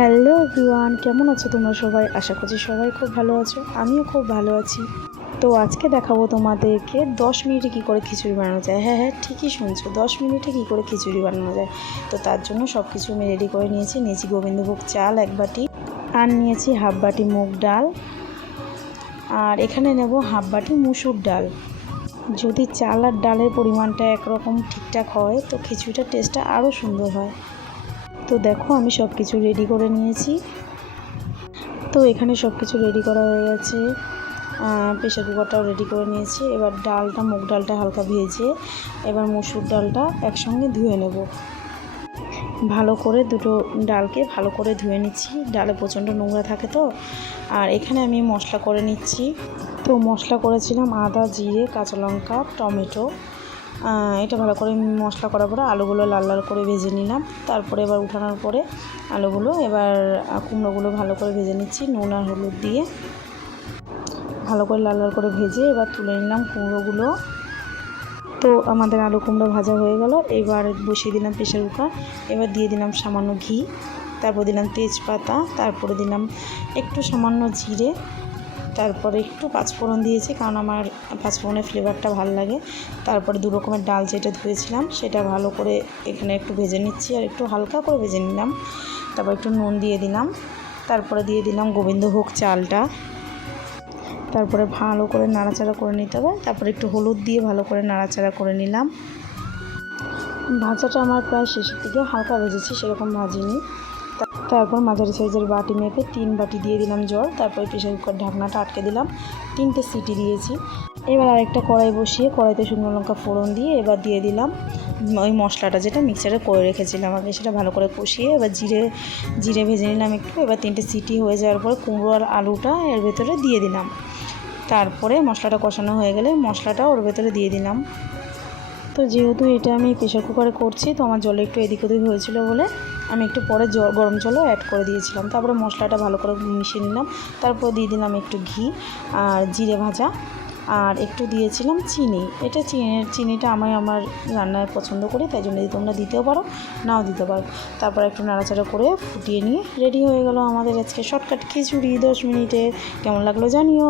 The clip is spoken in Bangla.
হ্যালো এভরিওয়ান, কেমন আছো তোমরা সবাই? আশা করছি সবাই খুব ভালো আছো, আমিও খুব ভালো আছি। তো আজকে দেখাবো তোমাদেরকে 10 মিনিটে কী করে খিচুড়ি বানানো যায়। হ্যাঁ হ্যাঁ, ঠিকই শুনছো, 10 মিনিটে কী করে খিচুড়ি বানানো যায়। তো তার জন্য সব কিছু আমি রেডি করে নিয়েছি গোবিন্দভোগ চাল 1 বাটি, আর নিয়েছি হাফ বাটি মুগ ডাল, আর এখানে নেব হাফ বাটি মুসুর ডাল। যদি চাল আর ডালের পরিমাণটা একরকম ঠিকঠাক হয় তো খিচুড়িটার টেস্টটা আরও সুন্দর হয়। তো দেখো আমি সব কিছু রেডি করে নিয়েছি। তো এখানে সব কিছু রেডি করা হয়ে গেছে, প্রেশার কুকারটাও রেডি করে নিয়েছি। এবার মুগ ডালটা হালকা ভেজে এবার মসুর ডালটা একসঙ্গে ধুয়ে নেব। ভালো করে দুটো ডালকে ভালো করে ধুয়ে নিচ্ছি, ডালে প্রচণ্ড নোংরা থাকে তো। আর এখানে আমি মশলা করে নিচ্ছি। তো মশলা করেছিলাম আদা, জিরে, কাঁচা লঙ্কা, টমেটো। এটা ভালো করে মশলা করার পরে আলুগুলো লাল লাল করে ভেজে নিলাম। তারপরে এবার উঠানোর পরে আলুগুলো এবার কুমড়োগুলো ভালো করে ভেজে নিচ্ছি নুন আর হলুদ দিয়ে। ভালো করে লাল লাল করে ভেজে এবার তুলে নিলাম কুমড়োগুলো। তো আমাদের আলু কুমড়ো ভাজা হয়ে গেল। এবার বসিয়ে দিলাম প্রেশার কুকার। এবার দিয়ে দিলাম সামান্য ঘি, তারপর দিলাম তেজপাতা, তারপরে দিলাম একটু সামান্য জিরে, তারপরে একটু পাঁচফোড়ন দিয়েছি কারণ আমার পাঁচফোড়নের ফ্লেভারটা ভালো লাগে। তারপরে 2 রকমের ডাল যেটা ধুয়েছিলাম সেটা ভালো করে এখানে একটু ভেজে নিচ্ছি, আর একটু হালকা করে ভেজে নিলাম। তারপর একটু নুন দিয়ে দিলাম, তারপরে দিয়ে দিলাম গোবিন্দভোগ চালটা। তারপরে ভালো করে নাড়াচাড়া করে নিতে হবে। তারপরে একটু হলুদ দিয়ে ভালো করে নাড়াচাড়া করে নিলাম। ভাজাটা আমার প্রায় শেষের দিকে, হালকা ভেজেছি, সেরকম ভাজিনি। তারপর মাঝারি সাইজের বাটি মেপে 3 বাটি দিয়ে দিলাম জল। তারপরে প্রেশার কুকার ঢাকনাটা আটকে দিলাম, 3টে সিটি দিয়েছি। এবার আরেকটা কড়াই বসিয়ে কড়াইতে শুকনো লঙ্কা ফোড়ন দিয়ে এবার দিয়ে দিলাম ওই মশলাটা যেটা মিক্সারে করে রেখেছিলাম আগে, সেটা ভালো করে কষিয়ে এবার জিরে ভেজে নিলাম একটু। এবার 3টে সিটি হয়ে যাওয়ার পরে কুমড়ো আর আলুটা এর ভেতরে দিয়ে দিলাম। তারপরে মশলাটা কষানো হয়ে গেলে মশলাটা ওর ভেতরে দিয়ে দিলাম। তো যেহেতু এটা আমি প্রেশার কুকারে করছি তো আমার জলে একটু এদিক ওদিক হয়েছিল বলে আমি একটু পরে গরম জলও অ্যাড করে দিয়েছিলাম। তারপরে মশলাটা ভালো করে মিশিয়ে নিলাম। তারপর দিয়ে দিলাম একটু ঘি আর জিরে ভাজা, আর একটু দিয়েছিলাম চিনি। এটা চিনিটা আমি আমার রান্নায় পছন্দ করি, তাই জন্য তোমরা দিতেও পারো, নাও দিতে পারো। তারপর একটু নাড়াচাড়া করে ফুটিয়ে নিয়ে রেডি হয়ে গেল আমাদের আজকে শর্টকাট খিচুড়ি 10 মিনিটে। কেমন লাগলো জানিও।